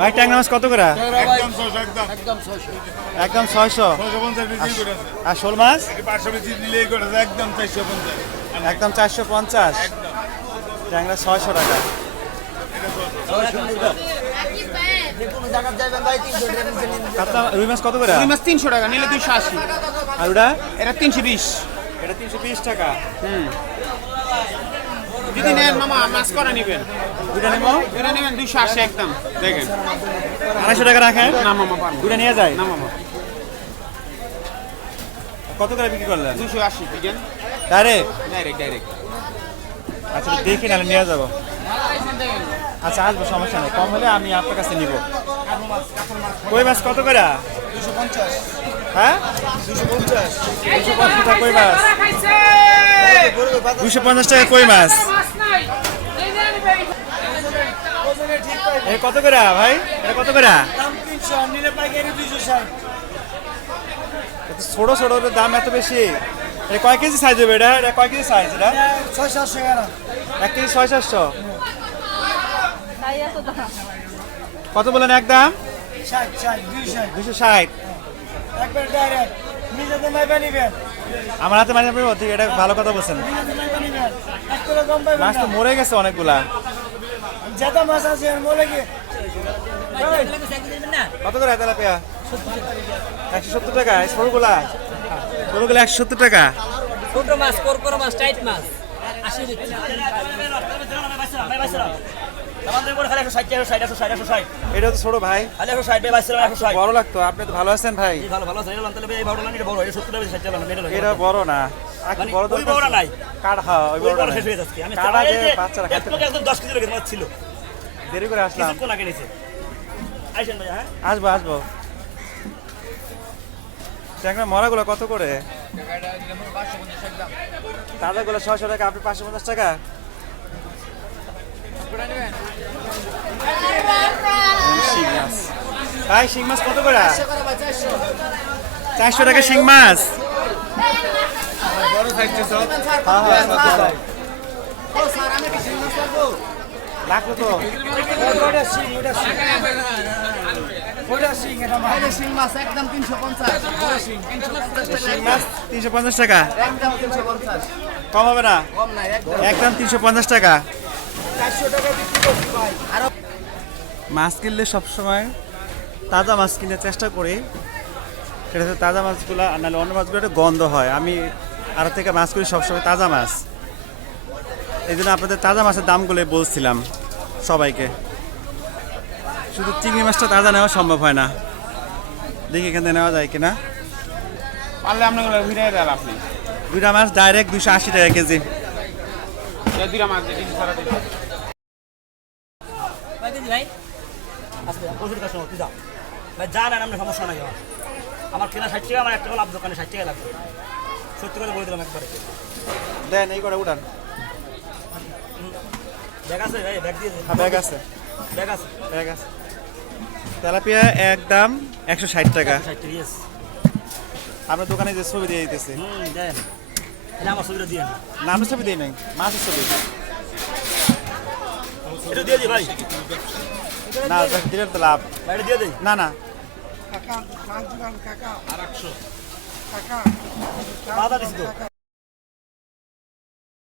ভাই ট্যাংরা মাছ কত করে? একদম ছয়শো আর শোল মাছ? একদম চারশো পঞ্চাশ। একদম চারশো পঞ্চাশ? ট্যাংরা ছয়শো টাকা। রুই মাছ কত করে? রুই মাছ তিনশো টাকা নিলে দুইশো আশি। আর ওটা? এটা তিনশো বিশ। এটা তিনশো বিশ টাকা। যদি নেন মামা মাছ করা নিবেন। দুটা নেব? এটা নেবেন দুইশো আশি একদম দেখেন। আড়াইশো টাকা রাখেন? না মামা পারব দুটা নিয়ে যায় না মামা। কত করে বিক্রি করলেন? দুইশো আশি বুঝেন ডাইরেক্ট ডাইরেক্ট ডাইরেক্ট আচ্ছা দেখি নাহলে নিয়ে যাব। আচ্ছা আসব সমস্যা নেই। কম হলে আমি আপনার কাছে নিব। কই মাছ কত করে? দুশো পঞ্চাশ। টাকা কই মাছ? দুশো পঞ্চাশ টাকা কই মাছ? কত করে ভাই? এটা কত করে? ছোট ছোট ওটার দাম এত বেশি। এটা কয় কেজি সাইজ হবে এটা? এটা কয় কেজি সাইজ এটা? ছয় সাতশো এক কেজি ছয় সাতশো? তাই দাম। কত বলেন দুই ষাট দুশো ষাট। একবার ডাইরেক্ট নিজেদের মাইপা নিবেন আমার হাতে মাঝে মাঝে ঠিক এটা ভালো কথা বলছেন নিজেদের মাইপা নিবেন এক করে কম পাইবেন মাছ তো মরে গেছে অনেকগুলা যেটা মাছ আছে আর মরে কি কত করে তেলাপিয়া একশো সত্তর টাকা সরুগুলা সরুগুলা একশো সত্তর টাকা ছোট মাছ করকর মাছ টাইট মাছ দিচ্ছি এটা তো ছোট ভাই। বড় লাগতো আপনি তো ভালো আছেন ভাই। এটা বড় না। আর বড় দরকার কাঠ হ্যাঁ ওই বাচ্চারা খাইতে পারে। দেরি করে আসলাম। আসব আসব। ট্যাংরা মরাগুলো কত করে? তাজাগুলো ছশো টাকা আপনি পাঁচশো পঞ্চাশ টাকা শিং মাছ ভাই শিং মাছ কত করে? চারশো। টাকা শিং মাছ। লাগল তো। তিনশো পঞ্চাশ। শিং মাছ তিনশো পঞ্চাশ টাকা। একদম তিনশো পঞ্চাশ। কম হবে না? একদম। তিনশো পঞ্চাশ টাকা। চারশো টাকা বিক্রি মাছ কিনলে সবসময় তাজা মাছ কিনে চেষ্টা করি। সেটা হচ্ছে তাজা মাছগুলো আর নাহলে অন্য মাছগুলো একটু গন্ধ হয়। আমি আর থেকে মাছ করি সবসময় তাজা মাছ। এই জন্য আপনাদের তাজা মাছের দামগুলো বলছিলাম সবাইকে। শুধু চিংড়ি মাছটা তাজা নেওয়া সম্ভব হয় না। দেখি এখান থেকে নেওয়া যায় কিনা। পারলে আপনার ভিড়াই দেন আপনি। দুইটা মাছ ডাইরেক্ট দুশো আশি টাকা কেজি। দুইটা মাছ কেজি ভাই আচ্ছা প্রচুর কাস্টমার তুই যাও ভাই যা নেন আমরা সমস্যা নাই আমার। আমার কেনা ষাট টাকা আমার একটা লাভ দোকানে ষাট টাকা লাগবে। সত্যি কথা বলে দিলাম একবারে। দেন এই করে উঠান। ব্যাগ আছে ভাই ব্যাগ দিয়ে হ্যাঁ ব্যাগ আছে। ব্যাগ আছে। ব্যাগ আছে। তেলাপিয়া একদম একশো ষাট টাকা। ষাট টাকা ইয়েস আপনার দোকানে যে ছবি দিয়ে দিতেছে। হুম দেন। তাহলে আমার ছবিটা দিয়ে না নামের ছবি দিই নাই মাছের ছবি। এটা দিয়ে দিই ভাই। না দিলে তো লাভ। এটা দিয়ে দিই। না না কাকা কাকা আর একশো। কাকা।